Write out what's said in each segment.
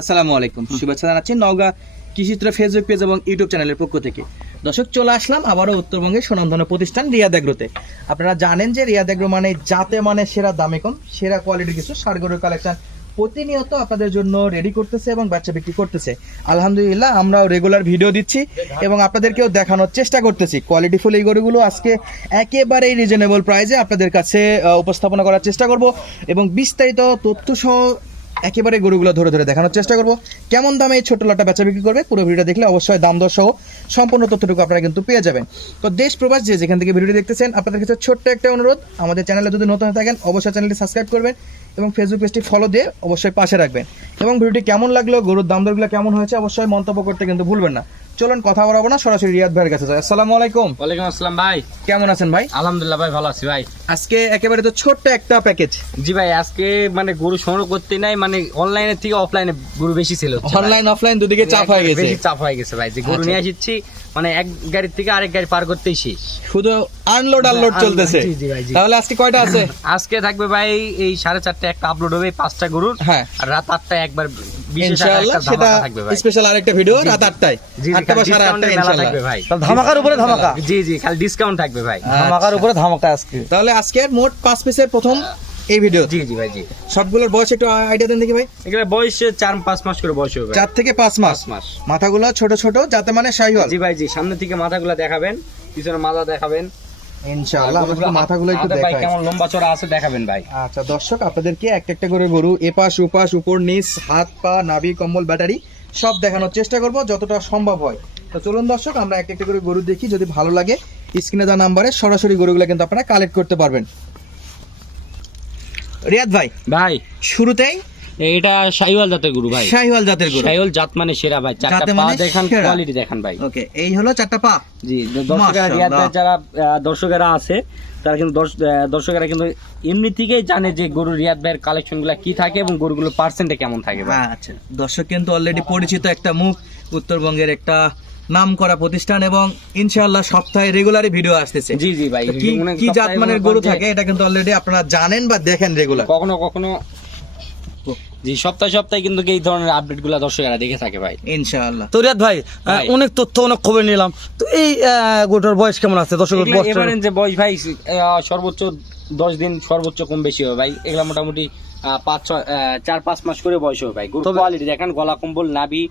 আসসালামু আলাইকুম, শুভেচ্ছা জানাচ্ছি নওগাঁ কৃষিচিত্র ফেসবুক পেজ এবং ইউটিউব চ্যানেলের পক্ষ থেকে। দর্শক, চলে আসলাম আবারও উত্তরবঙ্গের সুনামধন্য প্রতিষ্ঠান রিয়াদ এগ্রোতে। আপনারা জানেন যে রিয়াদ এগ্রো মানে জাতে মানে সেরা দামে কম, সেরা কোয়ালিটির কিছু ষাঁড় গরুর কালেকশন প্রতিনিয়ত আপনাদের জন্য রেডি করতেছে এবং বাচ্চা বিক্রি করতেছে। আলহামদুলিল্লাহ, আমরাও রেগুলার ভিডিও দিচ্ছি এবং আপনাদেরকেও দেখানোর চেষ্টা করতেছি। কোয়ালিটিফুল এই গরুগুলো আজকে একেবারেই রিজনেবল প্রাইসে আপনাদের কাছে উপস্থাপনা করার চেষ্টা করব এবং বিস্তারিত তথ্য সহ একেবারে গরুগুলো ধরে ধরে দেখানোর চেষ্টা করব। কেমন দামে এই ছোট লটটা বেচা বিক্রি করবে, পুরো ভিডিওটা দেখলে অবশ্যই দাম দর সহ সম্পূর্ণ তথ্যটুকু আপনারা কিন্তু পেয়ে যাবেন। তো দেশ প্রবাস যে যেখান থেকে ভিডিওটি দেখতেছেন, আপনাদের কাছে ছোট্ট একটা অনুরোধ, আমাদের চ্যানেলে যদি নতুন হয়ে থাকেন অবশ্যই চ্যানেলটি সাবস্ক্রাইব করবেন এবং ফেসবুক পেজটি ফলো দিয়ে অবশ্যই পাশে রাখবেন। এবং ভিডিওটি কেমন লাগলো, গরুর দাম দরগুলো কেমন হয়েছে অবশ্যই মন্তব্য করতে কিন্তু ভুলবেন না। চলুন কথা বলবো না, সরাসরি রিয়াদ ভাইয়ের কাছে যাই। আসসালামু আলাইকুম। ওয়ালাইকুম আসসালাম ভাই, কেমন আছেন ভাই? আলহামদুলিল্লাহ ভাই, ভালো আছি ভাই। আজকে একেবারে তো ছোট্ট একটা প্যাকেজ। জি ভাই, আজকে মানে গরু সংগ্রহ করতে নাই, মানে অনলাইনের থেকে অফলাইনে গরু বেশি ছিল, অনলাইন অফলাইন দুদিকে চাপ হয়ে গেছে, বেশি চাপ হয়ে গেছে ভাই। যে গরু নিয়ে আসছি মানে এক গাড়ির থেকে আরেক গাড়ি পার করতেই শেষ, শুধু আনলোড চলতেছে। জি জি ভাই, জি। তাহলে আজকে কয়টা আছে? আজকে থাকবে ভাই এই 4:30 একটা আপলোড হবে 5টা গরুর, হ্যাঁ, আর রাত 8টায় একবার বিশেষ ইনশাআল্লাহ একটা সেটা ধামাকা থাকবে ভাই। স্পেশাল আরেকটা ভিডিও রাত 8টায়, জি জি, 8টা বা 8:30 ইনশাআল্লাহ থাকবে ভাই। ধামাকার উপরে ধামাকা। জি জি, খালি ডিসকাউন্ট থাকবে ভাই। ধামাকার উপরে ধামাকা আজকে। তাহলে আজকে মোট 5 পিসের প্রথম এই ভিডিও। জি জি ভাই, জি। সবগুলোর বয়স একটু আইডিয়া দেন দেখি ভাই। এগুলা বয়স 4-5 মাস করে বয়স হবে, 4 থেকে 5 মাস। 5 মাস। মাথাগুলো ছোট ছোট, যাতে মানে শাহিওয়াল। জি ভাই, জি। সামনে থেকে মাথাগুলো দেখাবেন, পিছনে মাজা দেখাবেন ইনশাআল্লাহ। আমরা শুধু মাথাগুলো একটু ভাই দেখাই। কেমন লম্বা চড়া আছে দেখাবেন ভাই। আচ্ছা দর্শক, আপনাদেরকে একটা একটা করে গরু এপাশ ওপাশ উপর নিচ হাত পা নাভি কম্বল ব্যাটারি সব দেখানোর চেষ্টা করব যতটা সম্ভব হয়। তো চলুন দর্শক, আমরা একটা একটা করে গরু দেখি, যদি ভালো লাগে স্ক্রিনে দেওয়া নাম্বারে সরাসরি গরুগুলো কিন্তু আপনারা কালেক্ট করতে পারবেন। রিয়াদ ভাই, ভাই শুরুতেই এটা শাহিওয়াল জাতের গরু ভাই। শাহিওয়াল জাতের গরু। শাহিওয়াল জাত মানে সেরা ভাই। চারটা জাতে পা মানে দেখেন, সেরা। কোয়ালিটি দেখেন ভাই। ওকে, এই হলো 4টা পা। জি, দর্শকেরা রিয়াদ ভাই যারা দর্শকেরা আছে তারা কিন্তু দর্শকেরা কিন্তু এমনি থেকেই জানে যে গরু রিয়াদ ভাইয়ের কালেকশন গুলা কি থাকে এবং গরুগুলো পার্সেন্টে কেমন থাকে ভাই। আচ্ছা দর্শক, কিন্তু অলরেডি পরিচিত একটা মুখ, উত্তরবঙ্গের একটা নাম করা প্রতিষ্ঠান এবং ইনশাআল্লাহ সপ্তাহে রেগুলারই ভিডিও আসতেছে। জি জি ভাই, কি জাত মানের গরু থাকে এটা কিন্তু অলরেডি আপনারা জানেন বা দেখেন রেগুলার। কখনো কখনো জি সপ্তাহে সপ্তাহে কিন্তু এই ধরনের আপডেট গুলা দর্শকেরা দেখে থাকে ভাই ইনশাআল্লাহ। তো রিয়াদ ভাই, অনেক তথ্য অনেক খবর নিলাম। তো এই গোটার বয়স কেমন আছে? দর্শকের বয়স এবারে যে বয়স ভাই সর্বোচ্চ 10 দিন, সর্বোচ্চ কম বেশি হবে ভাই। এগুলা মোটামুটি 4-5 মাস করে বয়স হবে ভাই। গরু কোয়ালিটি দেখেন, গলা কম্বল নাভি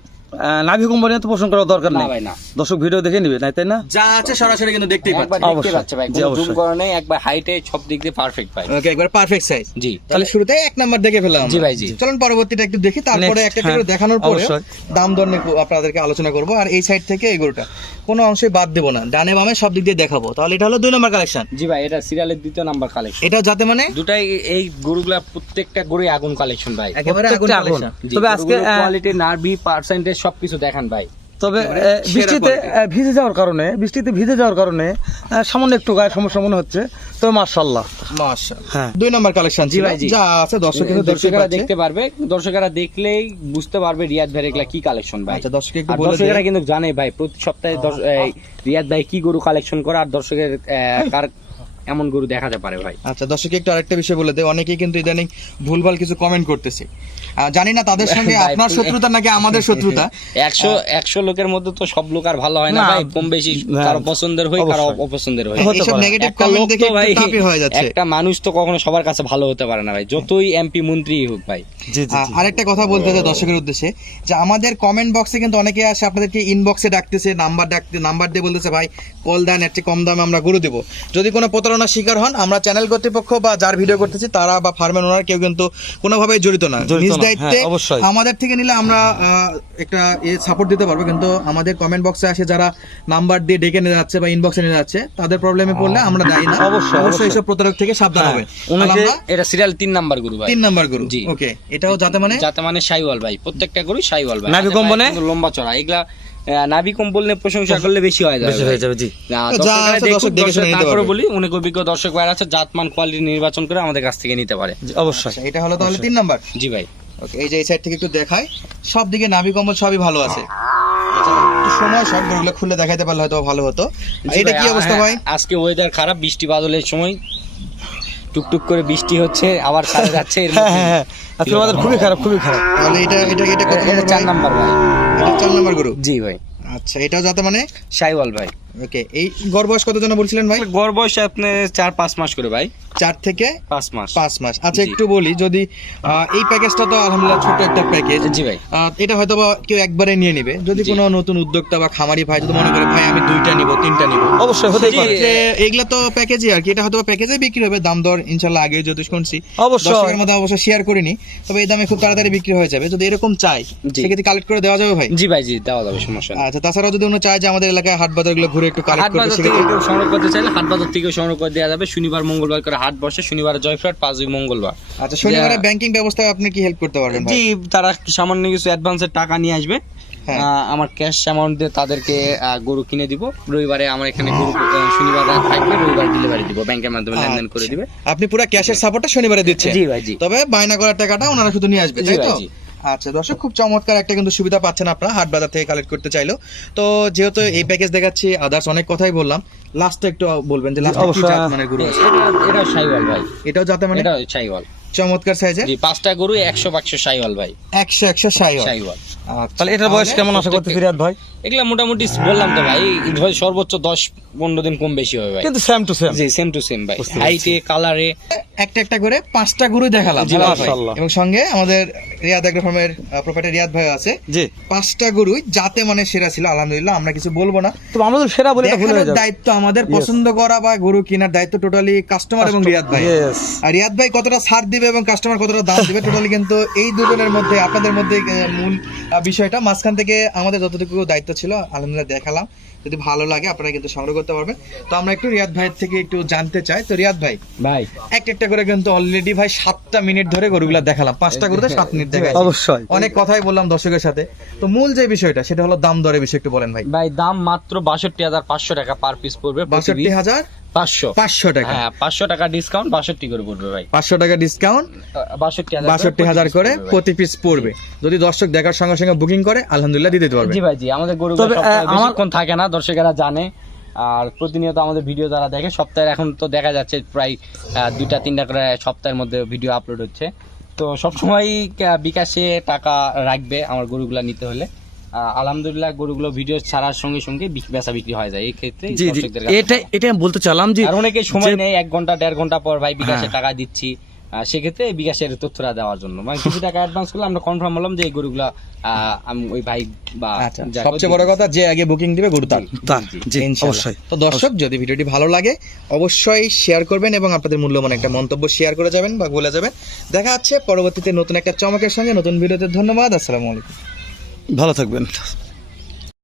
নাভি কোম্পানি তো পোষণ করার দরকার না নেই ভাই, না। দর্শক ভিডিও দেখে নিবে, তাই না? যা আছে সরাসরি কিন্তু দেখতেই একবার পাচ্ছেন। দেখতে পাচ্ছে ভাই, জি, কোনো অবশ্যই। আচ্ছা। জুম করে নেই, একবার হাইটে সব দিক দিয়ে পারফেক্ট ভাই। ওকে, একবার পারফেক্ট সাইজ। জি, তাহলে শুরুতে 1 নাম্বার দেখে ফেললাম আমরা। জি ভাই, জি। চলুন পরবর্তীটা একটু দেখি, তারপরে Next, একটা একটা করে হ্যাঁ, দেখানোর পরে অবশ্যই। দাম দর নিয়ে আপনাদেরকে আলোচনা করব। আর এই সাইড থেকে এই গরুটা কোনো অংশে বাদ দেব না, ডানে বামে সব দিক দিয়ে দেখাবো। তাহলে এটা হলো 2 নাম্বার কালেকশন। জি ভাই, এটা সিরিয়ালের 2য় নাম্বার কালেকশন। এটা যাতে মানে দুটাই এই গরুগুলা প্রত্যেকটা গরুই আগুন কালেকশন ভাই। একেবারে আগুন প্রত্যেকটা আগুন। কালেকশন। তবে আজকে কোয়ালিটি, নার্ভি, পার্সেন্টেজ সবকিছু দেখেন ভাই। তবে সেরা বৃষ্টিতে quality। ভিজে যাওয়ার কারণে সামান্য একটু গায়ে সমস্যা মনে হচ্ছে। তো মাশাআল্লাহ, মাশাআল্লাহ, হ্যাঁ। 2 নাম্বার কালেকশন। জি ভাই, জি। যা আছে দর্শকেরা দর্শকেরা দেখতে পারবে, দর্শকেরা দেখলেই বুঝতে পারবে রিয়াদ ভাইয়ের এগুলা কি কালেকশন ভাই। আচ্ছা দর্শক একটু আর বলে দর্শকেরা দেই। কিন্তু জানে ভাই প্রতি সপ্তাহে এই রিয়াদ ভাই কি গরু কালেকশন করে, আর দর্শকের কার এমন গরু দেখাতে পারে ভাই। আচ্ছা দর্শক একটু আরেকটা বিষয় বলে দেয়, অনেকেই কিন্তু ইদানিং ভুলভাল কিছু কমেন্ট করতেছে। জানি না তাদের সঙ্গে ভাই, আপনার শত্রুতা নাকি আমাদের শত্রুতা। 100 লোকের মধ্যে তো সব লোক আর ভালো হয় না না, ভাই, কম বেশি না, কারো পছন্দের হয়, কারো অবশ্যই। অপছন্দের হয়। হতে এইসব পারে। নেগেটিভ একটা কমেন্ট লোক দেখে তো ভাই, একটু তাপই হয়ে যাচ্ছে। একটা মানুষ তো কখনো সবার কাছে ভালো হতে পারে না ভাই, যতই এমপি মন্ত্রী হোক ভাই। জি জি, আরেকটা কথা বলতে চাই দর্শকের উদ্দেশ্যে, যে আমাদের কমেন্ট বক্সে কিন্তু অনেকে আসে আপনাদেরকে ইনবক্সে ডাকতেছে, নাম্বার দিয়ে বলতেছে ভাই কল দেন, একটি কম দামে আমরা গরু দেবো। যদি কোনো প্রতারণার শিকার হন, আমরা চ্যানেল কর্তৃপক্ষ বা যার ভিডিও করতেছি তারা বা ফার্মের ওনার কেউ কিন্তু কোনোভাবেই জড়িত না। নিজ দায়িত্বে হ্যাঁ, অবশ্যই। আমাদের থেকে নিলে আমরা একটা সাপোর্ট দিতে পারবো, কিন্তু আমাদের কমেন্ট বক্সে আসে যারা নাম্বার দিয়ে ডেকে নিয়ে যাচ্ছে বা ইনবক্সে নিয়ে যাচ্ছে, তাদের প্রবলেমে পড়লে আমরা দায়ী না। অবশ্যই, অবশ্যই এইসব প্রতারক থেকে সাবধান হ্যাঁ, হবে। ওনাকে এটা সিরিয়াল 3 নাম্বার গরু ভাই। 3 নাম্বার গরু। জি। ওকে, এটাও যাতে মানে যাতে মানে শাইওয়াল ভাই, প্রত্যেকটা গরু শাইওয়াল ভাই। নাভি কম্বনে? কিন্তু লম্বা চড়া, এগুলা নাভি কম্বল নিয়ে প্রশংসা করলে বেশি হয়ে যাবে বেশি ভাই। হয়ে যাবে, জি। না, যা দর্শকেরা আছে দেখুক, দর্শক দেখে শুনে নিতে তারপরে পারবে। বলি অনেক অভিজ্ঞ দর্শক ভাই আছে, জাতমান কোয়ালিটি নির্বাচন করে আমাদের কাছ থেকে নিতে পারে। জি, অবশ্যই। আচ্ছা, এটা হলো তাহলে 3 নাম্বার। জি ভাই। ওকে, এই যে এই সাইড থেকে একটু দেখাই, সব দিকে নাভি কম্বল সবই ভালো আছে। আচ্ছা, একটু সময় সব গরুগুলো খুলে দেখাইতে পারলে হয়তো ভালো হতো। জি এটা ভাই, কি অবস্থা ভাই? আজকে ওয়েদার খারাপ, বৃষ্টি বাদলের সময় টুকটুক করে বৃষ্টি হচ্ছে, আবার কাজে যাচ্ছে। এর হ্যাঁ মধ্যে হ্যাঁ হ্যাঁ আজকে আমাদের খুবই খারাপ, খুবই খারাপ। তাহলে এটা কত এটা নম্বর 4 ভাই? নাম্বার ভাই। এটা 4 নম্বর গরু। জি ভাই, আচ্ছা, এটাও যাতে মানে শাইওয়াল ভাই। ওকে। এই গড় বয়স কত জন বলছিলেন ভাই? গড় বয়স আপনি 4-5 মাস করে ভাই, 4 থেকে 5 মাস। 5 মাস। আচ্ছা, জি। একটু বলি, যদি এই প্যাকেজটা তো আলহামদুলিল্লাহ ছোট একটা প্যাকেজ। জি ভাই, এটা হয়তো বা কেউ একবারে নিয়ে নেবে, যদি জি। কোনো নতুন উদ্যোক্তা বা খামারি ভাই যদি মনে করে ভাই আমি 2টা নিব 3টা নিব, অবশ্যই হতেই পারে। যে এগুলা তো প্যাকেজই আর কি, এটা হয়তো প্যাকেজে বিক্রি হবে, দাম দর ইনশাল্লাহ আগে যদি শুনছি অবশ্যই। দর্শকের মধ্যে অবশ্যই শেয়ার করিনি, তবে এই দামে খুব তাড়াতাড়ি বিক্রি হয়ে যাবে। যদি এরকম চাই জি। সেক্ষেত্রে কালেক্ট করে দেওয়া যাবে ভাই? জি ভাই, জি দেওয়া যাবে, সমস্যা নেই। আচ্ছা, তাছাড়াও যদি অন্য চায় যে আমাদের এলাকায় হাট বাজারগুলো ঘুরে একটু কালেক্ট হাট করবে, বাজার থেকে সেক্ষেত্রে কেউ সংগ্রহ করতে চাইলে হাট বাজার থেকেও সংগ্রহ করে দেওয়া যাবে। শনিবার মঙ্গলবার করে হাট বসে, শনিবার জয়ফ্রাট, 5 মঙ্গলবার। আচ্ছা, শনিবারে ব্যাংকিং ব্যবস্থা আপনি কি হেল্প করতে পারবেন ভাই? জি, তারা সামান্য কিছু অ্যাডভান্সের টাকা নিয়ে আসবে, হ্যাঁ। আমার ক্যাশ অ্যামাউন্ট দিয়ে তাদেরকে গরু কিনে দিব। রবিবারে আমার এখানে গরু শনিবার রাত থাকবে, রবিবার ডেলিভারি দিব, ব্যাংকের মাধ্যমে লেনদেন করে দিবে। আপনি পুরো ক্যাশের সাপোর্টটা শনিবারে দিচ্ছেন? জি ভাই, জি। তবে বায়না করার টাকাটা ওনারা শুধু নিয়ে আসবে, জি তাই তো? ভাই, জি। আচ্ছা দর্শক, খুব চমৎকার একটা কিন্তু সুবিধা পাচ্ছেন আপনারা হাট বাজার থেকে কালেক্ট করতে চাইলেও। তো যেহেতু এই প্যাকেজ দেখাচ্ছি, আদার্স অনেক কথাই বললাম, লাস্টে একটু বলবেন যে লাস্টে কি অবশ্যই। জাত মানের গরু আছে? এটা শাইওয়াল ভাই, এটাও যাতে মানে এটা শাইওয়াল। চমৎকার সাইজের জি, 5টা গরু 100 শাইওয়াল ভাই, 100 শাইওয়াল। শাইওয়াল। আচ্ছা, তাহলে এটার বয়স কেমন আশা করতেছি রিয়াদ ভাই? এগুলা মোটামুটি বললাম তো ভাই, ধর সর্বোচ্চ 10-15 দিন কম বেশি হবে ভাই। কিন্তু same to same. G, same to same ভাই, হাইটে, কালারে। একটা করে 5টা গরু দেখালাম জি, ভাই। মাশাআল্লাহ। এবং সঙ্গে আমাদের রিয়াদ এগ্রো ফার্মের প্রোপাইটার রিয়াদ ভাই আছে। জি, 5টা গরুই যাতে মানে সেরা ছিল আলহামদুলিল্লাহ, আমরা কিছু বলবো না। তো আমরা তো সেরা বলে এটা ভুল হয়ে দেখানোর যাবে। দায়িত্ব আমাদের, পছন্দ করা বা গরু কেনার দায়িত্ব টোটালি কাস্টমার এবং রিয়াদ ভাই। Yes. আর রিয়াদ ভাই কতটা ছাড় দিবে এবং কাস্টমার কতটা দাম দিবে টোটালি কিন্তু এই দুজনের মধ্যে, আপনাদের মধ্যে মূল বিষয়টা। মাঝখান থেকে আমাদের যতটুকু দায়িত্ব ছিল আলহামদুলিল্লাহ দেখালাম। যদি ভালো লাগে আপনারা কিন্তু সংগ্রহ করতে পারবেন। তো আমরা একটু রিয়াদ ভাইয়ের থেকে একটু জানতে চাই। তো রিয়াদ ভাই, ভাই একটা করে কিন্তু অলরেডি ভাই 7টা মিনিট ধরে গরুগুলা দেখালাম, 5টা গরুতে 7 মিনিট দেখাই, অবশ্যই। অনেক কথাই বললাম দর্শকের সাথে। তো মূল যে বিষয়টা সেটা হলো দাম দরের বিষয়, একটু বলেন ভাই। ভাই, দাম মাত্র 62,500 টাকা পার পিস পড়বে, 62,500 500 টাকা। হ্যাঁ, 500 টাকা ডিসকাউন্ট, 62 করে পড়বে ভাই। 500 টাকা ডিসকাউন্ট, 62,000 করে প্রতি পিস পড়বে। যদি দর্শক দেখার সঙ্গে সঙ্গে বুকিং করে আলহামদুলিল্লাহ দিতে পারবে। জি ভাই, জি। আমাদের গরু তবে, বেশিক্ষণ থাকে না, দর্শকেরা জানে। আর প্রতিনিয়ত আমাদের ভিডিও যারা দেখে, সপ্তাহে এখন তো দেখা যাচ্ছে প্রায় 2-3টা করে সপ্তাহের মধ্যে ভিডিও আপলোড হচ্ছে। তো সবসময় বিকাশে টাকা রাখবে আমার গরুগুলা নিতে হলে। আলহামদুলিল্লাহ গরুগুলো ভিডিও ছাড়ার সঙ্গে সঙ্গে বেচা বিক্রি হয়ে যায়, এই ক্ষেত্রে জি জি, দর্শকদের কাছে এটা আমি বলতে চাইলাম যে আর অনেকে সময় যে- নেই, 1 ঘন্টা 1.5 ঘন্টা পর ভাই বিকাশে হ্যাঁ। টাকা দিচ্ছি, সেক্ষেত্রে বিকাশের তথ্যটা দেওয়ার জন্য মানে কিছু টাকা অ্যাডভান্স করলে আমরা কনফার্ম হলাম যে এই গরুগুলা আমি ওই ভাই বা আচ্ছা, যাকে সবচেয়ে বড় কথা যে আগে বুকিং দিবে গরু তার। তার জি ইনশাআল্লাহ। অবশ্যই। তো দর্শক, যদি ভিডিওটি ভালো লাগে অবশ্যই শেয়ার করবেন এবং আপনাদের মূল্যবান একটা মন্তব্য শেয়ার করে যাবেন বা বলে যাবেন। দেখা হচ্ছে পরবর্তীতে নতুন একটা চমকের সঙ্গে নতুন ভিডিওতে। ধন্যবাদ, আসসালামু আলাইকুম। ভালো থাকবেন।